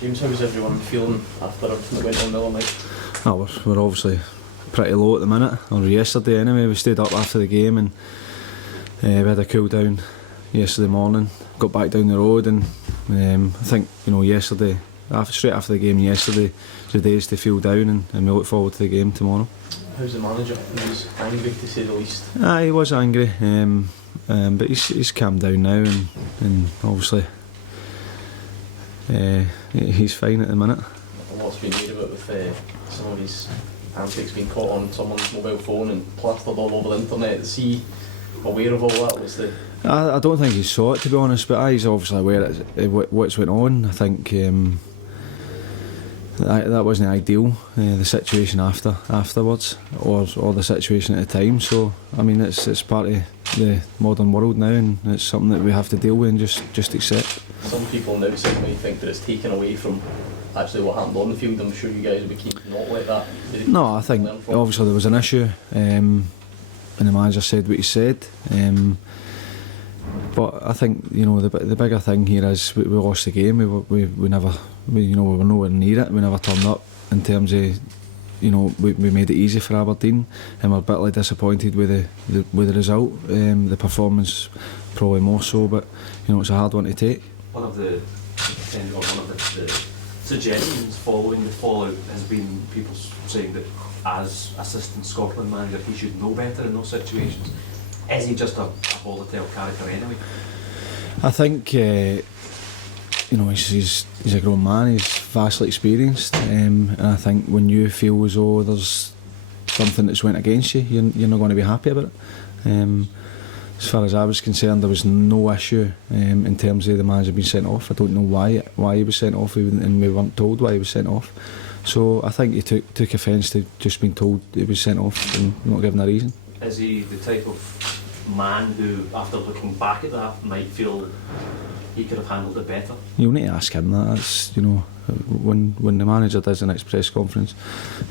James, how was everyone feeling after everything that went on the other night? We're obviously pretty low at the minute, or yesterday anyway. We stayed up after the game and we had a cool down yesterday morning, got back down the road, and I think yesterday, straight after the game yesterday, the days to feel down, and we look forward to the game tomorrow. How's the manager? He was angry, to say the least. He was angry, but he's calmed down now, and obviously he's fine at the minute. A lot's been made about with some of his antics being caught on someone's mobile phone and plastered all over the internet. Is he aware of all that? I don't think he saw it, to be honest, but he's obviously aware of what's went on. I think that wasn't ideal, the situation afterwards, or the situation at the time. So I mean, it's part of the modern world now, and it's something that we have to deal with and just accept. Some people now certainly think that it's taken away from actually what happened on the field. I'm sure you guys would be keen not like that. No, I think obviously there was an issue, and the manager said what he said. But I think the bigger thing here is we lost the game. We were nowhere near it. We never turned up in terms of we made it easy for Aberdeen, and we're bitterly disappointed with the result. The performance probably more so, but it's a hard one to take. One of the suggestions following the fallout has been people saying that as assistant Scotland manager he should know better in those situations. Is he just a volatile character anyway? I think he's a grown man. He's vastly experienced, and I think when you feel as though there's something that's went against you, you're not going to be happy about it. As far as I was concerned, there was no issue in terms of the manager being sent off. I don't know why he was sent off, and we weren't told why he was sent off. So I think he took offence to just being told he was sent off and not given a reason. Is he the type of man who, after looking back at that, might feel he could have handled it better? You'll need to ask him that. That's, when the manager does the next press conference,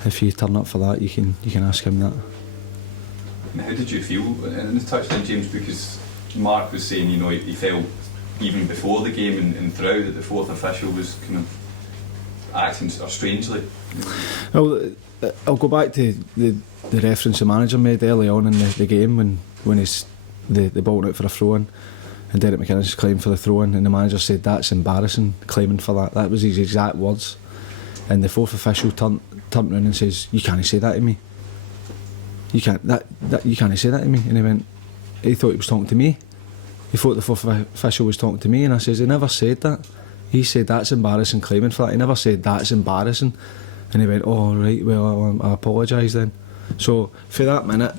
if you turn up for that, you can ask him that. How did you feel in the touchline, James? Because Mark was saying, he felt even before the game and throughout that the fourth official was kind of acting strangely. Well, I'll go back to the reference the manager made early on in the game when the ball went out for a throw-in and Derek McInnes claimed for the throw-in, and the manager said that's embarrassing, claiming for that. That was his exact words, and the fourth official turned around and says, "You can't say that to me. You can't say that to me." And he thought he was talking to me. He thought the fourth official was talking to me, and I says, he never said that. He said that's embarrassing, claiming for that. He never said that's embarrassing. And he went, "Oh right, well I apologise then." So for that minute,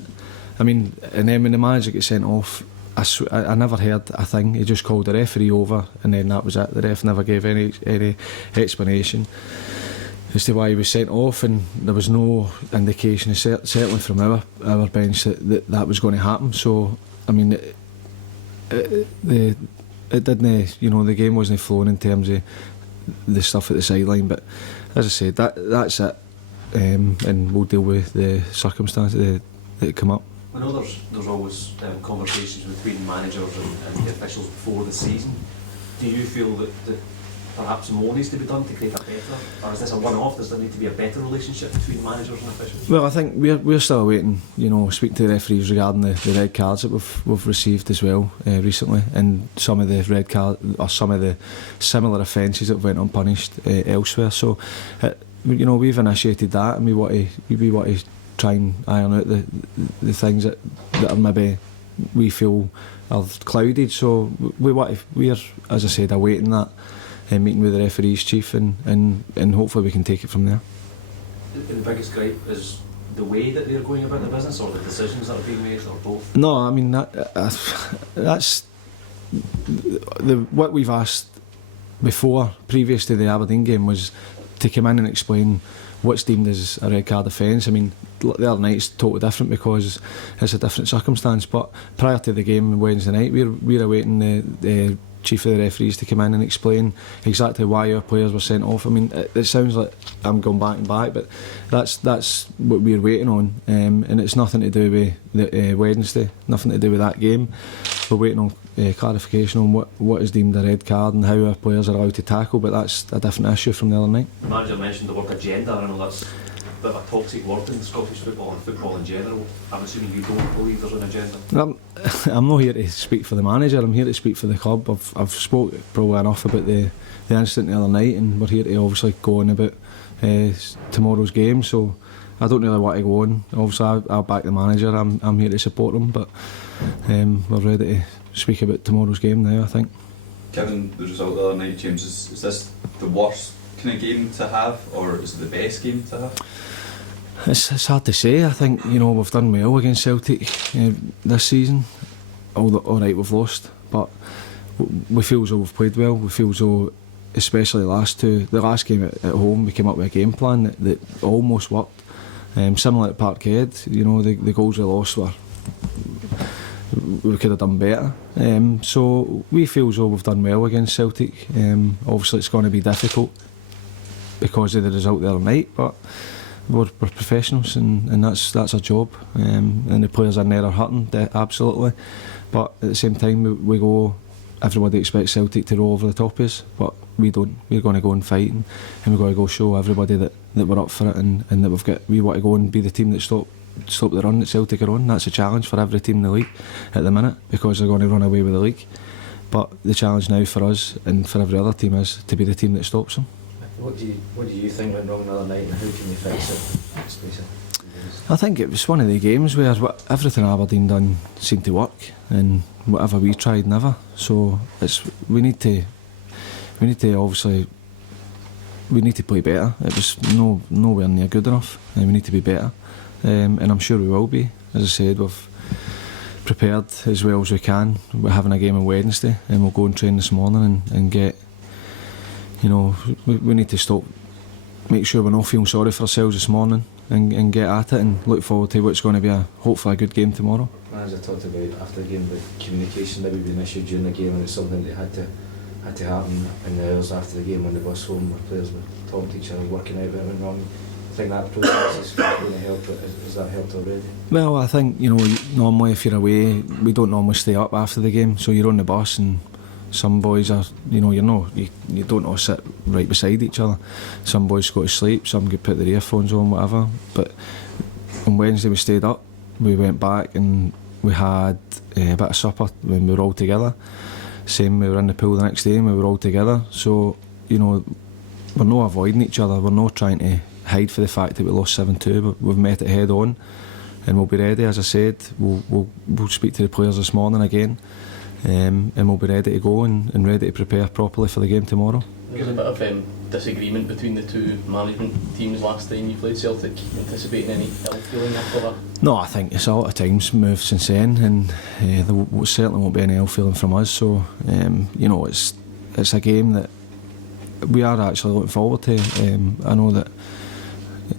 I mean, and then when the manager gets sent off, I never heard a thing. He just called the referee over, and then that was it. The ref never gave any explanation as to why he was sent off, and there was no indication, certainly from our bench, that was going to happen. So I mean, it didn't, the game wasn't flowing in terms of the stuff at the sideline. But as I said, that's it, and we'll deal with the circumstances that come up. I know there's always conversations between managers and the officials before the season. Do you feel that perhaps more needs to be done to create a better, or is this a one-off? Does there need to be a better relationship between managers and officials? Well, I think we're still awaiting, speaking to the referees regarding the red cards that we've received as well recently, and some of the red card or some of the similar offences that went unpunished elsewhere. So, we've initiated that, and we want to try and iron out the things that are maybe we feel are clouded. So we're, as I said, awaiting that meeting with the referees chief, and hopefully we can take it from there. The biggest gripe is the way that they're going about the business, or the decisions that are being made, or both? No, I mean that's what we've asked before, previous to the Aberdeen game, was to come in and explain what's deemed as a red card offence. I mean, the other night's totally different because it's a different circumstance, but prior to the game Wednesday night, we're awaiting the chief of the referees to come in and explain exactly why our players were sent off. I mean, it sounds like I'm going back and back, but that's what we're waiting on, and it's nothing to do with Wednesday, nothing to do with that game. We're waiting on clarification on what is deemed a red card and how our players are allowed to tackle, but that's a different issue from the other night. The manager mentioned the word agenda. I know that's a bit of a toxic word in Scottish football and football in general. I'm assuming you don't believe there's an agenda? I'm not here to speak for the manager, I'm here to speak for the club. I've spoke probably enough about the incident the other night, and we're here to obviously go on about tomorrow's game, so I don't really want to go on. Obviously I'll back the manager, I'm here to support him, but we're ready to speak about tomorrow's game now, I think. Given the result the other night, James, is this the worst kind of game to have, or is it the best game to have? It's hard to say. I think we've done well against Celtic this season. Alright, we've lost, but we feel as though we've played well. We feel as though, especially the last game at home, we came up with a game plan that almost worked. Similar to Parkhead, the goals we lost we could have done better. So we feel as though we've done well against Celtic. Obviously it's going to be difficult because of the result the other night, but we're professionals and that's our job. And the players in there are hurting, absolutely. But at the same time, we go. Everybody expects Celtic to roll over the top of us, but we don't. We're going to go and fight, and we're going to go show everybody that we're up for it, and that we want to go and be the team that stop the run that Celtic are on. That's a challenge for every team in the league at the minute, because they're going to run away with the league. But the challenge now for us and for every other team is to be the team that stops them. What do you think went wrong the other night, and how can you fix it? I think it was one of the games where everything Aberdeen done seemed to work, and whatever we tried never. So we need to obviously play better. It was nowhere near good enough, and we need to be better. And I'm sure we will be. As I said, we've prepared as well as we can. We're having a game on Wednesday, and we'll go and train this morning and get. We need to stop. Make sure we're not feeling sorry for ourselves this morning, and get at it and look forward to what's going to be hopefully a good game tomorrow. As I talked about after the game, but communication maybe being an issue during the game, and it's something that had to happen in the hours after the game on the bus home, where players were talking to each other, working out what went wrong. I think that process is going to help, but has that helped already? Well, I think normally if you're away, we don't normally stay up after the game, so you're on the bus and some boys are, you don't all sit right beside each other. Some boys go to sleep, some could put their earphones on, whatever. But on Wednesday we stayed up, we went back and we had a bit of supper when we were all together. Same, we were in the pool the next day and we were all together. So, we're not avoiding each other, we're not trying to hide for the fact that we lost 7-2, but we've met it head on and we'll be ready. As I said, we'll speak to the players this morning again. And we'll be ready to go and ready to prepare properly for the game tomorrow. There was a bit of disagreement between the two management teams last time you played Celtic. Anticipating any ill feeling after that? No, I think it's a lot of times moved since then, and there certainly won't be any ill feeling from us. So it's a game that we are actually looking forward to. I know that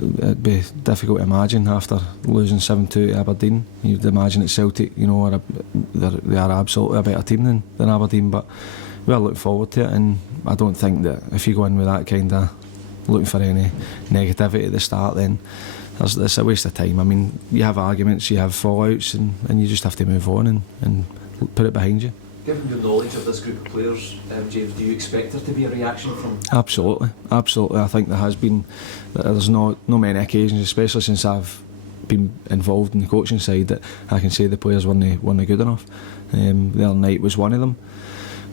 it'd be difficult to imagine after losing 7-2 to Aberdeen. You'd imagine at Celtic, they are absolutely a better team than Aberdeen, but we are looking forward to it, and I don't think that if you go in with that kind of looking for any negativity at the start, then it's a waste of time. I mean, you have arguments, you have fallouts, and you just have to move on and put it behind you. Given your knowledge of this group of players, James, do you expect there to be a reaction from? Absolutely. I think there has been. There's no many occasions, especially since I've been involved in the coaching side, that I can say the players weren't good enough. The other night was one of them.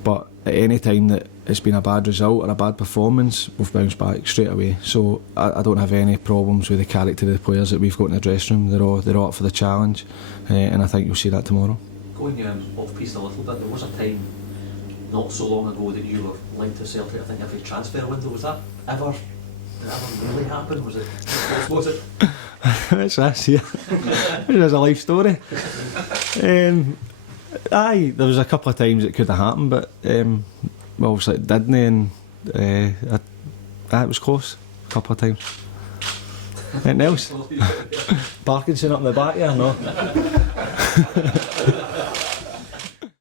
But at any time that it's been a bad result or a bad performance, we've bounced back straight away. So I don't have any problems with the character of the players that we've got in the dressing room. They're all up for the challenge, and I think you'll see that tomorrow. Going off-piste a little bit, there was a time not so long ago that you were linked to Celtic. I think every transfer window, did that ever really happen? Was it? It's this, yeah. It's a life story. Aye, there was a couple of times it could have happened, but obviously it didn't, and it was close a couple of times. Anything else? Parkinson up in the back, yeah, no.